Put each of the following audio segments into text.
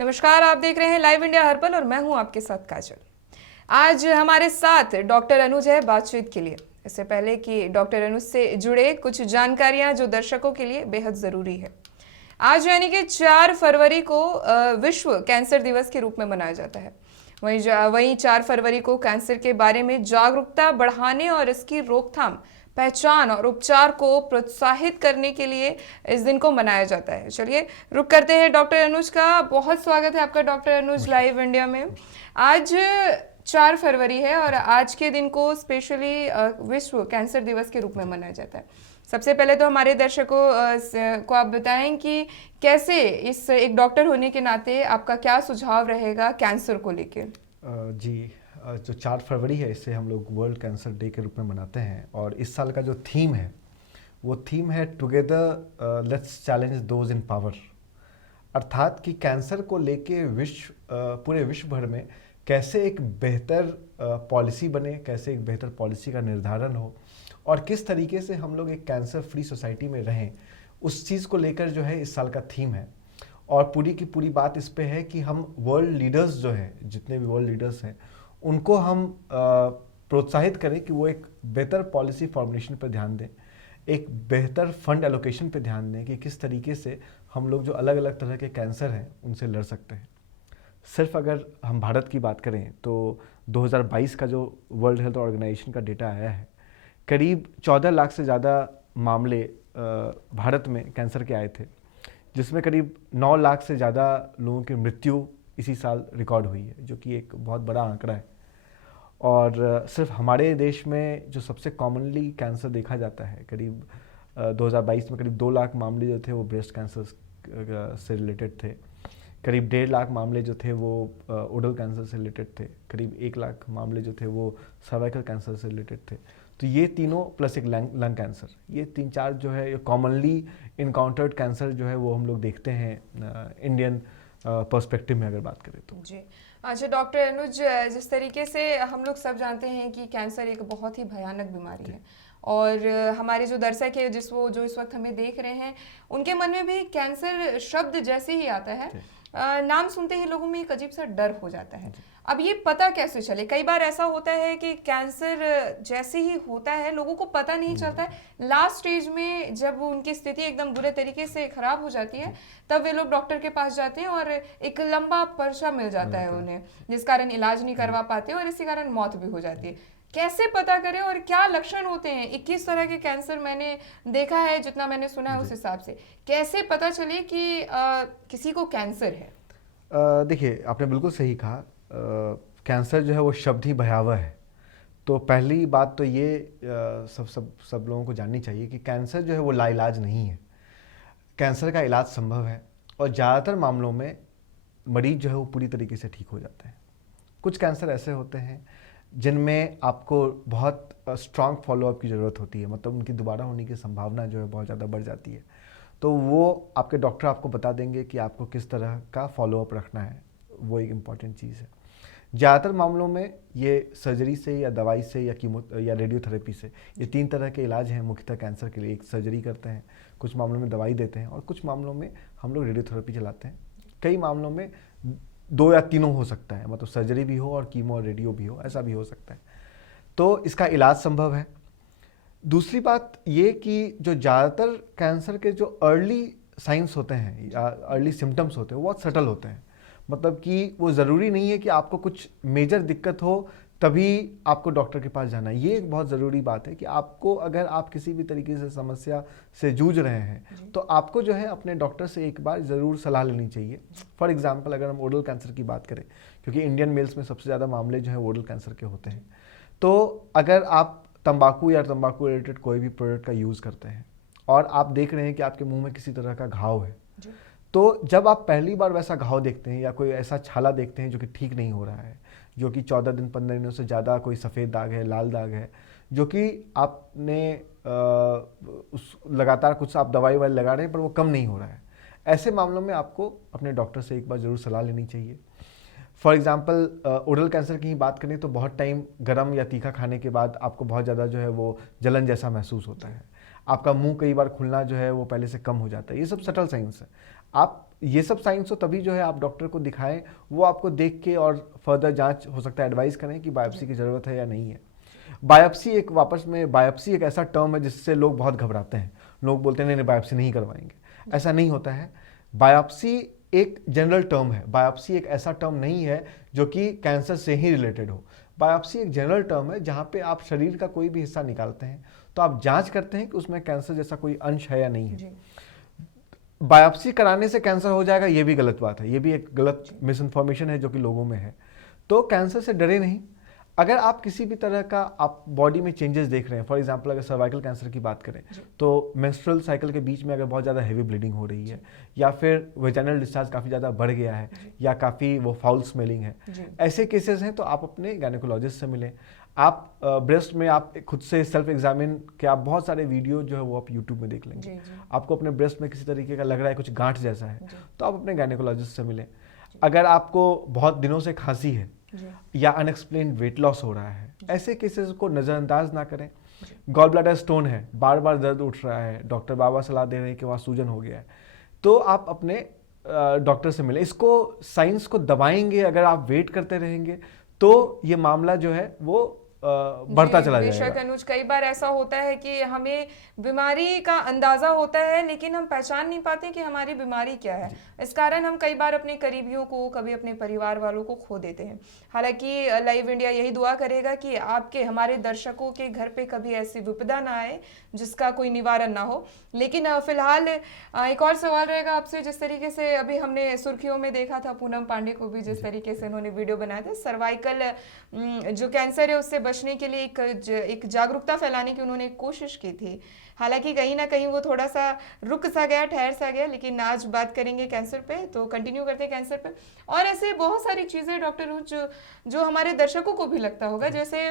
नमस्कार, आप देख रहे हैं लाइव इंडिया हर पल और मैं हूं आपके साथ काजल। आज हमारे साथ डॉक्टर अनुज है बातचीत के लिए। इससे पहले कि डॉक्टर अनुज से जुड़े कुछ जानकारियां जो दर्शकों के लिए बेहद ज़रूरी है। आज यानी कि 4 फरवरी को विश्व कैंसर दिवस के रूप में मनाया जाता है। वहीं 4 फरवरी को कैंसर के बारे में जागरूकता बढ़ाने और इसकी रोकथाम, पहचान और उपचार को प्रोत्साहित करने के लिए इस दिन को मनाया जाता है। चलिए रुक करते हैं डॉक्टर अनुज का। बहुत स्वागत है आपका डॉक्टर अनुज लाइव इंडिया में। आज 4 फरवरी है और आज के दिन को स्पेशली विश्व कैंसर दिवस के रूप में मनाया जाता है। सबसे पहले तो हमारे दर्शकों को आप बताएं कि कैसे इस एक डॉक्टर होने के नाते आपका क्या सुझाव रहेगा कैंसर को लेके। जी, जो 4 फरवरी है इसे हम लोग वर्ल्ड कैंसर डे के रूप में मनाते हैं और इस साल का जो थीम है वो थीम है together let's challenge those in power. अर्थात कि कैंसर को लेके पूरे विश्व भर में कैसे एक बेहतर पॉलिसी बने, कैसे एक बेहतर पॉलिसी का निर्धारण हो और किस तरीके से हम लोग एक कैंसर फ्री सोसाइटी में रहें, उस चीज़ को लेकर जो है इस साल का थीम है। और पूरी की पूरी बात इस पे है कि हम वर्ल्ड लीडर्स जो हैं, जितने भी वर्ल्ड लीडर्स हैं, उनको हम प्रोत्साहित करें कि वो एक बेहतर पॉलिसी फॉर्मुलेशन पर ध्यान दें, एक बेहतर फंड एलोकेशन पर ध्यान दें कि किस तरीके से हम लोग जो अलग अलग तरह के कैंसर हैं उनसे लड़ सकते हैं। सिर्फ अगर हम भारत की बात करें तो 2022 का जो वर्ल्ड हेल्थ ऑर्गेनाइजेशन का डेटा आया है, करीब 14 लाख से ज़्यादा मामले भारत में कैंसर के आए थे, जिसमें करीब 9 लाख से ज़्यादा लोगों की मृत्यु इसी साल रिकॉर्ड हुई है, जो कि एक बहुत बड़ा आंकड़ा है। और सिर्फ हमारे देश में जो सबसे कॉमनली कैंसर देखा जाता है, करीब 2022 में करीब 2 लाख मामले जो थे वो ब्रेस्ट कैंसर से रिलेटेड थे, करीब 1.5 लाख मामले जो थे वो ओरल कैंसर से रिलेटेड थे, करीब 1 लाख मामले जो थे वो सर्वाइकल कैंसर से रिलेटेड थे। तो ये तीनों प्लस एक लंग कैंसर, ये 3-4 जो है कॉमनली इनकाउंटर्ड कैंसर जो है वो हम लोग देखते हैं इंडियन पर्सपेक्टिव में अगर बात करें तो। जी अच्छा डॉक्टर अनुज, जिस तरीके से हम लोग सब जानते हैं कि कैंसर एक बहुत ही भयानक बीमारी है और हमारे जो दर्शक है जो इस वक्त हमें देख रहे हैं, उनके मन में भी कैंसर शब्द जैसे ही आता है, नाम सुनते ही लोगों में एक अजीब सा डर हो जाता है। अब ये पता कैसे चले? कई बार ऐसा होता है कि कैंसर जैसे ही होता है लोगों को पता नहीं चलता है, लास्ट स्टेज में जब उनकी स्थिति एकदम बुरे तरीके से खराब हो जाती है तब वे लोग डॉक्टर के पास जाते हैं और एक लंबा पर्चा मिल जाता है उन्हें, जिस कारण इलाज नहीं करवा पाते और इसी कारण मौत भी हो जाती है। कैसे पता करें और क्या लक्षण होते हैं? 21 तरह के कैंसर मैंने देखा है, जितना मैंने सुना है उस हिसाब से कैसे पता चले कि किसी को कैंसर है? देखिए, आपने बिल्कुल सही कहा। कैंसर जो है वो शब्द ही भयावह है। तो पहली बात तो ये सब लोगों को जाननी चाहिए कि कैंसर जो है वो लाइलाज नहीं है। कैंसर का इलाज संभव है और ज़्यादातर मामलों में मरीज जो है वो पूरी तरीके से ठीक हो जाते हैं। कुछ कैंसर ऐसे होते हैं जिनमें आपको बहुत स्ट्रांग फॉलोअप की ज़रूरत होती है, मतलब उनकी दोबारा होने की संभावना जो है बहुत ज़्यादा बढ़ जाती है। तो वो आपके डॉक्टर आपको बता देंगे कि आपको किस तरह का फॉलोअप रखना है, वो एक इम्पॉर्टेंट चीज़ है। ज़्यादातर मामलों में ये सर्जरी से या दवाई से या कीमो या रेडियोथेरेपी से, ये 3 तरह के इलाज हैं मुख्यतः कैंसर के लिए। एक सर्जरी करते हैं, कुछ मामलों में दवाई देते हैं और कुछ मामलों में हम लोग रेडियोथेरेपी चलाते हैं। कई मामलों में 2 या तीनों हो सकता है, मतलब सर्जरी भी हो और कीमो और रेडियो भी हो, ऐसा भी हो सकता है। तो इसका इलाज संभव है। दूसरी बात ये कि जो ज़्यादातर कैंसर के जो अर्ली साइंस होते हैं या अर्ली सिम्टम्स होते हैं वो बहुत सटल होते हैं, मतलब कि वो ज़रूरी नहीं है कि आपको कुछ मेजर दिक्कत हो तभी आपको डॉक्टर के पास जाना है। ये एक बहुत ज़रूरी बात है कि आपको, अगर आप किसी भी तरीके से समस्या से जूझ रहे हैं तो आपको जो है अपने डॉक्टर से एक बार ज़रूर सलाह लेनी चाहिए। फॉर एग्जांपल अगर हम ओरल कैंसर की बात करें, क्योंकि इंडियन मेल्स में सबसे ज़्यादा मामले जो है ओरल कैंसर के होते हैं, तो अगर आप तंबाकू या तंबाकू रिलेटेड कोई भी प्रोडक्ट का यूज़ करते हैं और आप देख रहे हैं कि आपके मुंह में किसी तरह का घाव है, तो जब आप पहली बार वैसा घाव देखते हैं या कोई ऐसा छाला देखते हैं जो कि ठीक नहीं हो रहा है, जो कि 14 दिन 15 दिनों से ज़्यादा कोई सफ़ेद दाग है, लाल दाग है, जो कि आपने उस लगातार कुछ आप दवाई लगा रहे हैं पर वो कम नहीं हो रहा है, ऐसे मामलों में आपको अपने डॉक्टर से एक बार ज़रूर सलाह लेनी चाहिए। फॉर एग्जांपल ओरल कैंसर की ही बात करें तो बहुत टाइम गरम या तीखा खाने के बाद आपको बहुत ज़्यादा जो है वो जलन जैसा महसूस होता है, आपका मुंह कई बार खुलना जो है वो पहले से कम हो जाता है। ये सब सटल साइंस है। आप ये सब साइंस हो तभी जो है आप डॉक्टर को दिखाएं, वो आपको देख के और फर्दर जांच हो सकता है एडवाइस करें कि बायोप्सी की ज़रूरत है या नहीं है। बायोप्सी एक वापस में बायोप्सी एक ऐसा टर्म है जिससे लोग बहुत घबराते हैं। लोग बोलते हैं नहीं नहीं बायोप्सी नहीं करवाएंगे, ऐसा नहीं होता है। बायोप्सी एक जनरल टर्म है, बायोप्सी एक ऐसा टर्म नहीं है जो कि कैंसर से ही रिलेटेड हो। बायोप्सी एक जनरल टर्म है जहाँ पे आप शरीर का कोई भी हिस्सा निकालते हैं तो आप जांच करते हैं कि उसमें कैंसर जैसा कोई अंश है या नहीं है। बायोप्सी कराने से कैंसर हो जाएगा ये भी गलत बात है, ये भी एक गलत मिस इन्फॉर्मेशन है जो कि लोगों में है। तो कैंसर से डरे नहीं। अगर आप किसी भी तरह का आप बॉडी में चेंजेस देख रहे हैं, फॉर एग्जांपल अगर सर्वाइकल कैंसर की बात करें तो मेंस्ट्रुअल साइकिल के बीच में अगर बहुत ज़्यादा हैवी ब्लीडिंग हो रही है, या फिर वेजाइनल डिस्चार्ज काफ़ी ज़्यादा बढ़ गया है, या काफ़ी वो फाउल स्मेलिंग है, ऐसे केसेस हैं तो आप अपने गायनेकोलॉजिस्ट से मिलें। आप ब्रेस्ट में आप खुद से सेल्फ एग्जामिन के आप बहुत सारे वीडियो जो है वो आप यूट्यूब में देख लेंगे। आपको अपने ब्रेस्ट में किसी तरीके का लग रहा है कुछ गांठ जैसा है तो आप अपने गायनेकोलॉजिस्ट से मिलें। अगर आपको बहुत दिनों से खांसी है या अनएक्सप्लेन्ड वेट लॉस हो रहा है, ऐसे केसेस को नज़रअंदाज ना करें। गॉल ब्लैडर स्टोन है, बार बार दर्द उठ रहा है, डॉक्टर बाबा सलाह दे रहे हैं कि वहाँ सूजन हो गया है, तो आप अपने डॉक्टर से मिलें। इसको साइंस को दबाएंगे अगर आप वेट करते रहेंगे तो ये मामला जो है वो बढ़ता चला जाएगा। बेशक अनुज, कई बार ऐसा होता है कि हमें बीमारी का अंदाजा होता है लेकिन हम पहचान नहीं पाते कि हमारी बीमारी क्या है। इस कारण हम कई बार अपने करीबियों को, कभी अपने परिवार वालों को खो देते हैं। हालांकि लाइव इंडिया यही दुआ करेगा कि आपके, हमारे दर्शकों के घर पे कभी ऐसी विपदा ना आए जिसका कोई निवारण ना हो। लेकिन फिलहाल एक और सवाल रहेगा आपसे। जिस तरीके से अभी हमने सुर्खियों में देखा था पूनम पांडे को भी, जिस तरीके से उन्होंने वीडियो बनाया था, सर्वाइकल जो कैंसर है उससे बचने के लिए एक जागरूकता फैलाने की उन्होंने कोशिश की थी। हालांकि कहीं ना कहीं वो थोड़ा सा रुक सा गया, ठहर सा गया। लेकिन आज बात करेंगे कैंसर पे, तो कंटिन्यू करते हैं कैंसर पे। और ऐसे बहुत सारी चीज़ें डॉक्टर जो हमारे दर्शकों को भी लगता होगा, जैसे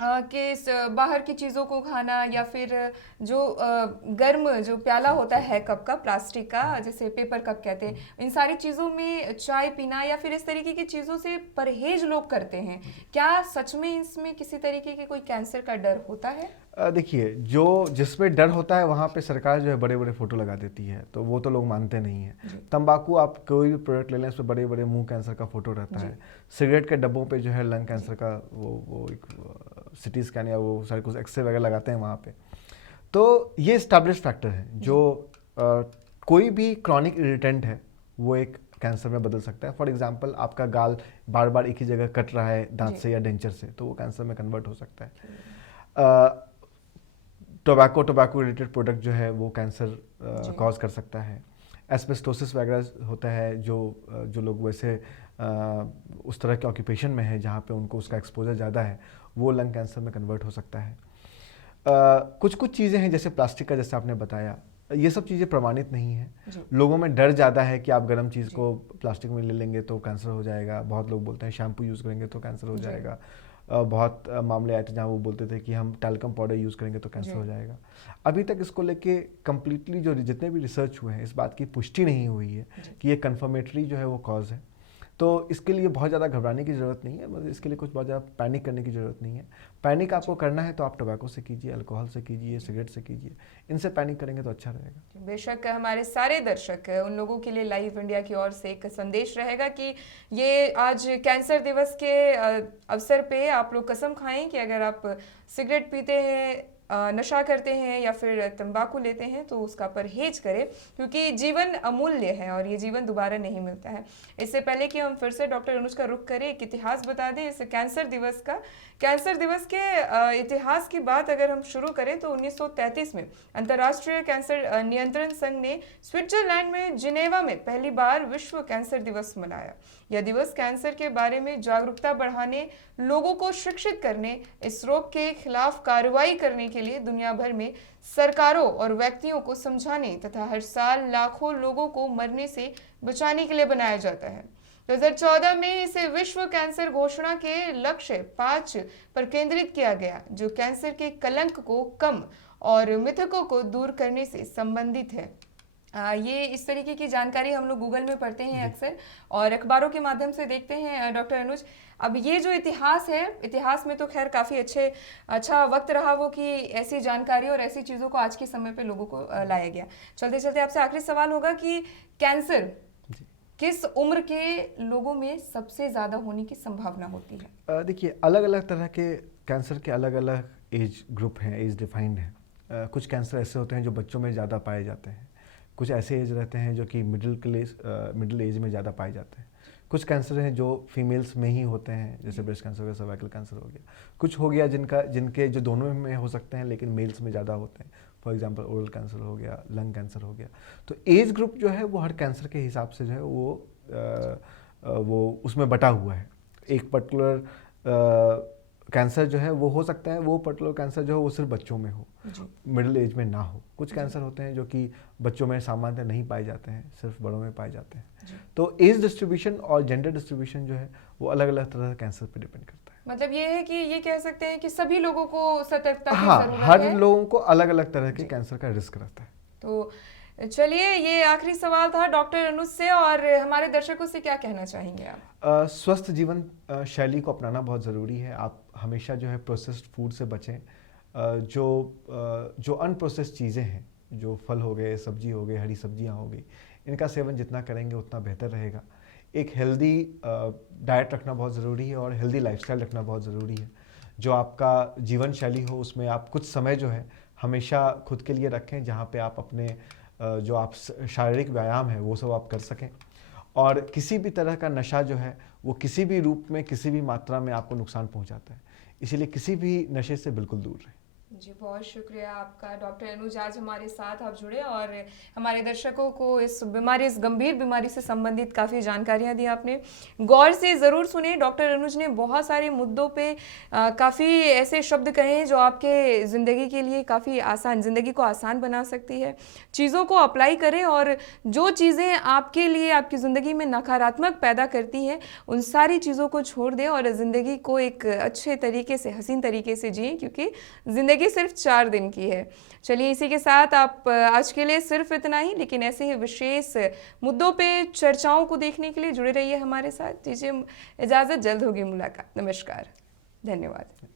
कि बाहर की चीज़ों को खाना, या फिर जो गर्म जो प्याला होता है कप का, प्लास्टिक का, जैसे पेपर कप कहते हैं, इन सारी चीज़ों में चाय पीना या फिर इस तरीके की चीज़ों से परहेज लोग करते हैं। क्या सच में इसमें किसी तरीके के कोई कैंसर का डर होता है? देखिए, जो जिसमें डर होता है वहाँ पे सरकार जो है बड़े बड़े फोटो लगा देती है, तो वो तो लोग मानते नहीं है। तंबाकू, आप कोई भी प्रोडक्ट ले लें, उस पर बड़े बड़े मुंह कैंसर का फोटो रहता है। सिगरेट के डब्बों पे जो है लंग कैंसर का वो एक सिटी स्कैन या वो सारे कुछ एक्सरे वगैरह लगाते हैं वहाँ पे। तो ये एस्टैब्लिश फैक्टर है जो कोई भी क्रॉनिक इरिटेंट है वो एक कैंसर में बदल सकता है। फॉर एग्जांपल, आपका गाल बार बार एक ही जगह कट रहा है दांत से या डेंचर से, तो वो कैंसर में कन्वर्ट हो सकता है। टोबैको रिलेटेड प्रोडक्ट जो है वो कैंसर कॉज कर सकता है। एस्बेस्टोसिस वगैरह होता है, जो लोग वैसे उस तरह के ऑक्यूपेशन में है जहाँ पे उनको उसका एक्सपोजर ज़्यादा है, वो लंग कैंसर में कन्वर्ट हो सकता है। कुछ कुछ चीज़ें हैं जैसे प्लास्टिक का, जैसे आपने बताया, ये सब चीज़ें प्रमाणित नहीं है। लोगों में डर ज़्यादा है कि आप गर्म चीज़ को प्लास्टिक में ले लेंगे तो कैंसर हो जाएगा। बहुत लोग बोलते हैं शैम्पू यूज़ करेंगे तो कैंसर हो जाएगा। बहुत मामले आए थे जहाँ वो बोलते थे कि हम टैल्कम पाउडर यूज़ करेंगे तो कैंसर हो जाएगा। अभी तक इसको लेके कम्प्लीटली जो जितने भी रिसर्च हुए हैं, इस बात की पुष्टि नहीं हुई है कि ये कन्फर्मेटरी जो है वो कॉज है। तो इसके लिए बहुत ज़्यादा घबराने की ज़रूरत नहीं है, मतलब इसके लिए कुछ बहुत ज़्यादा पैनिक करने की ज़रूरत नहीं है। पैनिक आपको करना है तो आप टोबैको से कीजिए, अल्कोहल से कीजिए, सिगरेट से कीजिए। इनसे पैनिक करेंगे तो अच्छा रहेगा। बेशक हमारे सारे दर्शक, उन लोगों के लिए लाइव इंडिया की ओर से एक संदेश रहेगा कि ये आज कैंसर दिवस के अवसर पे आप लोग कसम खाएं कि अगर आप सिगरेट पीते हैं, नशा करते हैं या फिर तंबाकू लेते हैं तो उसका परहेज करें, क्योंकि जीवन अमूल्य है और ये जीवन दोबारा नहीं मिलता है। इससे पहले कि हम फिर से डॉक्टर अनुज का रुख करें, एक इतिहास बता दें इस कैंसर दिवस का। कैंसर दिवस के इतिहास की बात अगर हम शुरू करें तो 1933 में अंतर्राष्ट्रीय कैंसर नियंत्रण संघ ने स्विट्जरलैंड में जिनेवा में पहली बार विश्व कैंसर दिवस मनाया। यह दिवस कैंसर के बारे में जागरूकता बढ़ाने, लोगों को शिक्षित करने, इस रोग के खिलाफ कार्रवाई करने के लिए दुनिया भर में सरकारों और व्यक्तियों को समझाने तथा हर साल लाखों लोगों को मरने से बचाने के लिए बनाया जाता है। 2014 में इसे विश्व कैंसर घोषणा के लक्ष्य 5 पर केंद्रित किया गया, जो कैंसर के कलंक को कम और मिथकों को दूर करने से संबंधित है। ये इस तरीके की जानकारी हम लोग गूगल में पढ़ते हैं अक्सर और अखबारों के माध्यम से देखते हैं डॉक्टर अनुज। अब ये जो इतिहास है, इतिहास में तो खैर काफ़ी अच्छा वक्त रहा वो कि ऐसी जानकारी और ऐसी चीज़ों को आज के समय पे लोगों को लाया गया। चलते चलते आपसे आखिरी सवाल होगा कि कैंसर किस उम्र के लोगों में सबसे ज़्यादा होने की संभावना होती है? देखिए, अलग अलग तरह के कैंसर के अलग अलग एज ग्रुप हैं, एज डिफाइंड हैं। कुछ कैंसर ऐसे होते हैं जो बच्चों में ज़्यादा पाए जाते हैं, कुछ ऐसे एज रहते हैं जो कि मिडिल एज में ज़्यादा पाए जाते हैं, कुछ कैंसर हैं जो फीमेल्स में ही होते हैं, जैसे ब्रेस्ट कैंसर हो गया, सर्वाइकल कैंसर हो गया, कुछ हो गया जिनके जो दोनों में हो सकते हैं लेकिन मेल्स में ज़्यादा होते हैं। फॉर एग्जांपल ओरल कैंसर हो गया, लंग कैंसर हो गया। तो एज ग्रुप जो है वो हर कैंसर के हिसाब से जो है वो उसमें बटा हुआ है। एक पर्टिकुलर कैंसर जो है वो हो सकता है, वो पर्टिकुलर कैंसर जो है वो सिर्फ बच्चों में हो, मिडिल एज में ना हो। कुछ कैंसर होते हैं जो कि बच्चों में सामान्यतः नहीं पाए जाते हैं, सिर्फ बड़ों में पाए जाते हैं। तो एज डिस्ट्रीब्यूशन और जेंडर डिस्ट्रीब्यूशन जो है वो अलग अलग तरह के कैंसर पे डिपेंड करता है। मतलब ये है कि ये कह सकते हैं कि सभी लोगों को सतर्कता की हाँ, जरूरत हर है। लोगों को अलग अलग तरह के कैंसर का रिस्क रहता है। तो चलिए, ये आखिरी सवाल था डॉक्टर अनुज से, और हमारे दर्शकों से क्या कहना चाहेंगे आप? स्वस्थ जीवन शैली को अपनाना बहुत ज़रूरी है। आप हमेशा जो है प्रोसेस्ड फूड से बचें। जो अनप्रोसेस्ड चीज़ें हैं, जो फल हो गए, सब्जी हो गए, हरी सब्जियां हो गई, इनका सेवन जितना करेंगे उतना बेहतर रहेगा। एक हेल्दी डाइट रखना बहुत ज़रूरी है और हेल्दी लाइफस्टाइल रखना बहुत ज़रूरी है। जो आपका जीवन शैली हो उसमें आप कुछ समय जो है हमेशा खुद के लिए रखें, जहाँ पे आप अपने जो आप शारीरिक व्यायाम है वो सब आप कर सकें। और किसी भी तरह का नशा जो है वो किसी भी रूप में, किसी भी मात्रा में आपको नुकसान पहुंचाता है, इसीलिए किसी भी नशे से बिल्कुल दूर रहें। जी, बहुत शुक्रिया आपका डॉक्टर अनुज, आज हमारे साथ आप जुड़े और हमारे दर्शकों को इस गंभीर बीमारी से संबंधित काफ़ी जानकारियां दी आपने। गौर से ज़रूर सुने, डॉक्टर अनुज ने बहुत सारे मुद्दों पे काफ़ी ऐसे शब्द कहे हैं जो आपके ज़िंदगी के लिए काफ़ी ज़िंदगी को आसान बना सकती है। चीज़ों को अप्लाई करें और जो चीज़ें आपके लिए आपकी ज़िंदगी में नकारात्मक पैदा करती हैं उन सारी चीज़ों को छोड़ दें और ज़िंदगी को एक अच्छे तरीके से, हसीन तरीके से जिएं, क्योंकि ज़िंदगी सिर्फ 4 दिन की है। चलिए, इसी के साथ आप आज के लिए सिर्फ इतना ही, लेकिन ऐसे ही विशेष मुद्दों पे चर्चाओं को देखने के लिए जुड़े रहिए हमारे साथ। दीजिए इजाज़त, जल्द होगी मुलाकात। नमस्कार, धन्यवाद।